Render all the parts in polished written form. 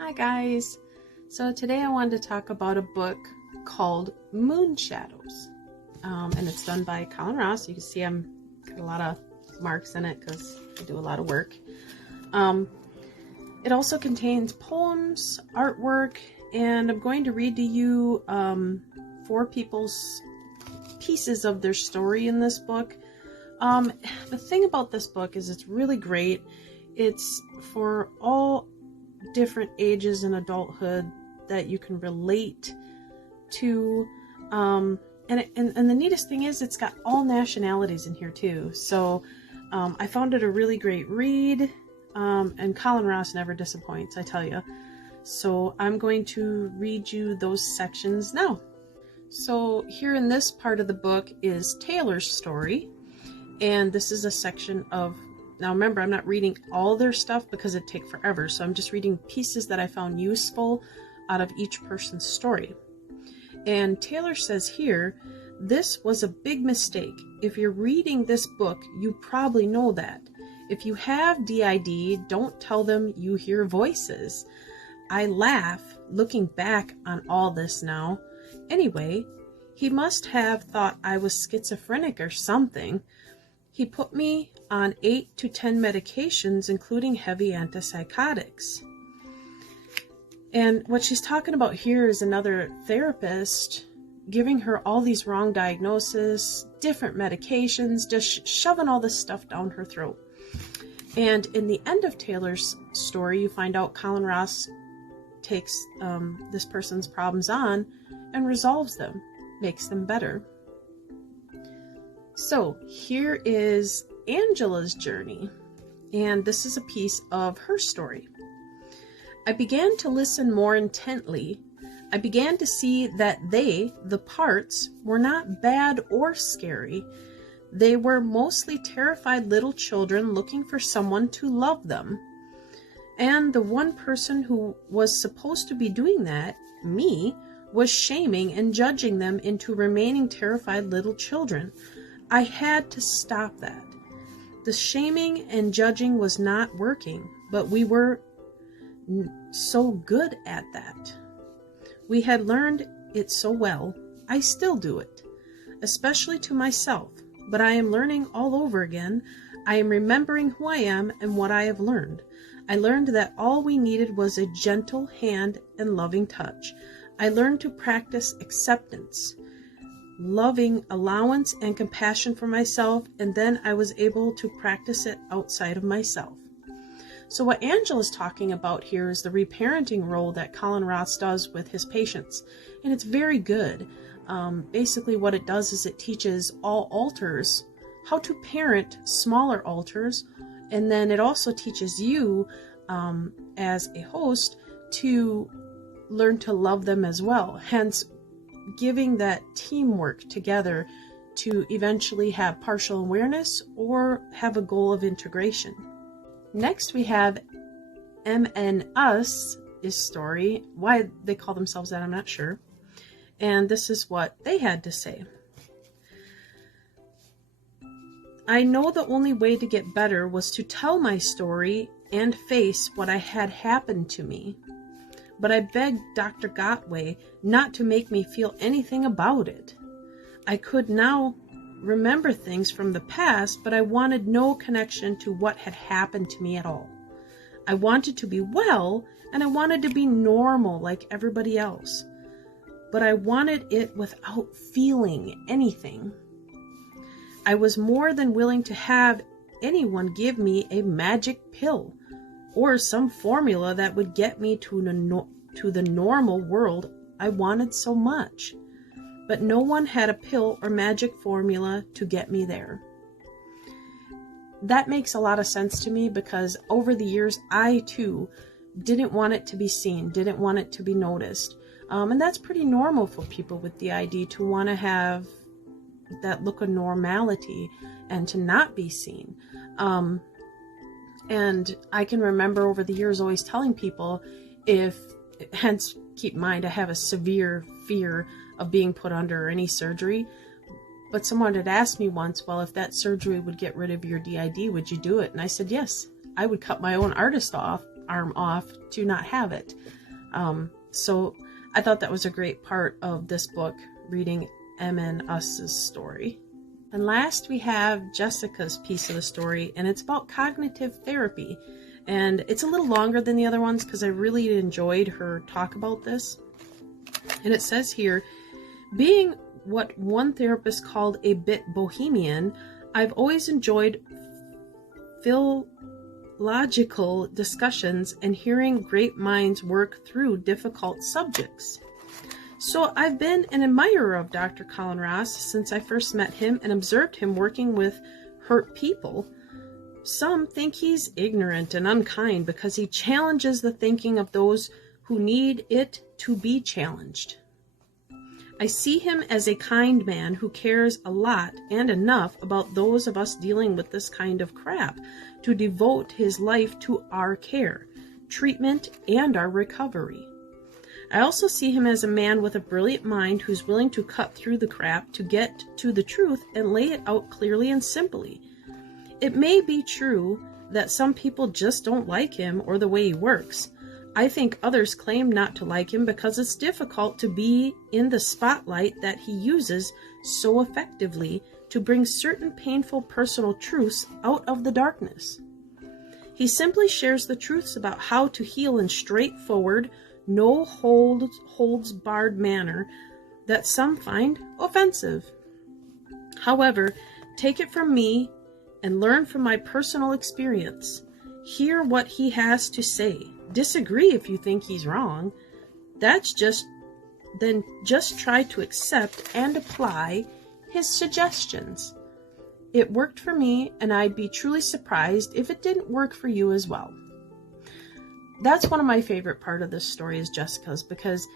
Hi guys! So today I wanted to talk about a book called Moon Shadows. And it's done by Colin. You can see I'm got a lot of marks in it because I do a lot of work. It also contains poems, artwork, and I'm going to read to you 4 people's pieces of their story in this book. The thing about this book is it's really great. It's for all different ages in adulthood that you can relate to, and the neatest thing is it's got all nationalities in here too. So I found it a really great read, and Colin Ross never disappoints, I tell you. So I'm going to read you those sections now. So here in this part of the book is Taylor's story, and this is a section of, now remember, I'm not reading all their stuff because it'd take forever, so I'm just reading pieces that I found useful out of each person's story. And Taylor says here, "This was a big mistake. If you're reading this book, you probably know that. If you have DID, don't tell them you hear voices. I laugh looking back on all this now. Anyway, he must have thought I was schizophrenic or something. He put me on 8 to 10 medications, including heavy antipsychotics." And what she's talking about here is another therapist giving her all these wrong diagnoses, different medications, just shoving all this stuff down her throat. And in the end of Taylor's story, you find out Colin Ross takes this person's problems on and resolves them, makes them better. So here is Angela's journey, and this is a piece of her story. "I began to listen more intently. I began to see that they, the parts, were not bad or scary. They were mostly terrified little children looking for someone to love them. And the one person who was supposed to be doing that, me, was shaming and judging them into remaining terrified little children. I had to stop that. The shaming and judging was not working, but we were so good at that. We had learned it so well. I still do it, especially to myself, but I am learning all over again. I am remembering who I am and what I have learned. I learned that all we needed was a gentle hand and loving touch. I learned to practice acceptance, loving allowance and compassion for myself, and then I was able to practice it outside of myself." So what Angela's talking about here is the reparenting role that Colin Ross does with his patients, and it's very good. Basically what it does is it teaches all alters how to parent smaller alters, and then it also teaches you as a host to learn to love them as well, hence giving that teamwork together to eventually have partial awareness or have a goal of integration. Next we have MNUS story. Why they call themselves that, I'm not sure. And this is what they had to say. "I know the only way to get better was to tell my story and face what I had happened to me. But I begged Dr. Gotway not to make me feel anything about it. I could now remember things from the past, but I wanted no connection to what had happened to me at all. I wanted to be well, and I wanted to be normal like everybody else. But I wanted it without feeling anything. I was more than willing to have anyone give me a magic pill, or some formula that would get me to the normal world I wanted so much. But no one had a pill or magic formula to get me there." That makes a lot of sense to me because over the years, I too didn't want it to be seen, didn't want it to be noticed. And that's pretty normal for people with DID to want to have that look of normality and to not be seen. And I can remember over the years always telling people, hence keep in mind I have a severe fear of being put under any surgery, but someone had asked me once, well, if that surgery would get rid of your DID, would you do it? And I said, yes, I would cut my own artist off arm off to not have it. So I thought that was a great part of this book, reading M and Us's story. And last we have Jessica's piece of the story, and it's about cognitive therapy. And it's a little longer than the other ones because I really enjoyed her talk about this. And it says here, being what one therapist called a bit bohemian, I've always enjoyed philological discussions and hearing great minds work through difficult subjects. So I've been an admirer of Dr. Colin Ross since I first met him and observed him working with hurt people. Some think he's ignorant and unkind because he challenges the thinking of those who need it to be challenged. I see him as a kind man who cares a lot and enough about those of us dealing with this kind of crap to devote his life to our care, treatment, and our recovery. I also see him as a man with a brilliant mind who's willing to cut through the crap to get to the truth and lay it out clearly and simply. It may be true that some people just don't like him or the way he works. I think others claim not to like him because it's difficult to be in the spotlight that he uses so effectively to bring certain painful personal truths out of the darkness. He simply shares the truths about how to heal in straightforward, no holds barred manner that some find offensive. However, take it from me and learn from my personal experience. Hear what he has to say. Disagree if you think he's wrong. Then just try to accept and apply his suggestions. It worked for me, and I'd be truly surprised if it didn't work for you as well. That's one of my favorite part of this story is Jessica's, because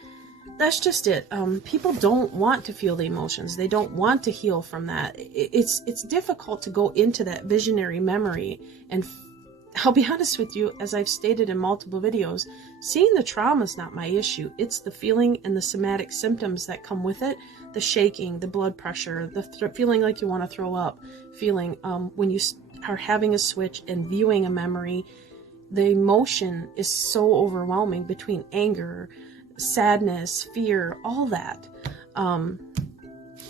that's just it. People don't want to feel the emotions. They don't want to heal from that. It's difficult to go into that visionary memory. And I'll be honest with you, as I've stated in multiple videos, seeing the trauma is not my issue. It's the feeling and the somatic symptoms that come with it. The shaking, the blood pressure, the feeling like you want to throw up, feeling when you are having a switch and viewing a memory. The emotion is so overwhelming between anger, sadness, fear, all that.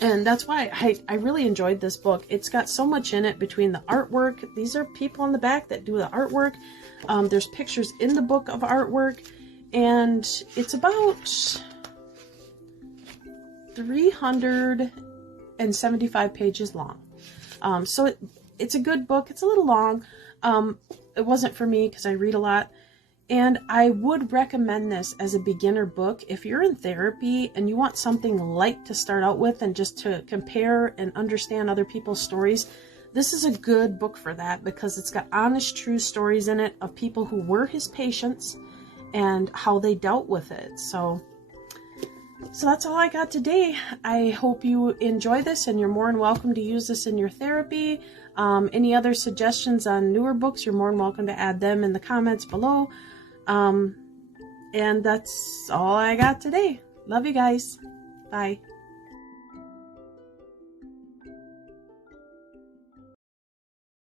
And that's why I really enjoyed this book. It's got so much in it between the artwork. These are people in the back that do the artwork. There's pictures in the book of artwork. And it's about 375 pages long. So it's a good book. It's a little long. It wasn't for me because I read a lot. And I would recommend this as a beginner book. If you're in therapy and you want something light to start out with and just to compare and understand other people's stories, this is a good book for that because it's got honest, true stories in it of people who were his patients and how they dealt with it. So that's all I got today. I hope you enjoy this, and you're more than welcome to use this in your therapy. Any other suggestions on newer books, you're more than welcome to add them in the comments below. And that's all I got today. Love you guys. Bye.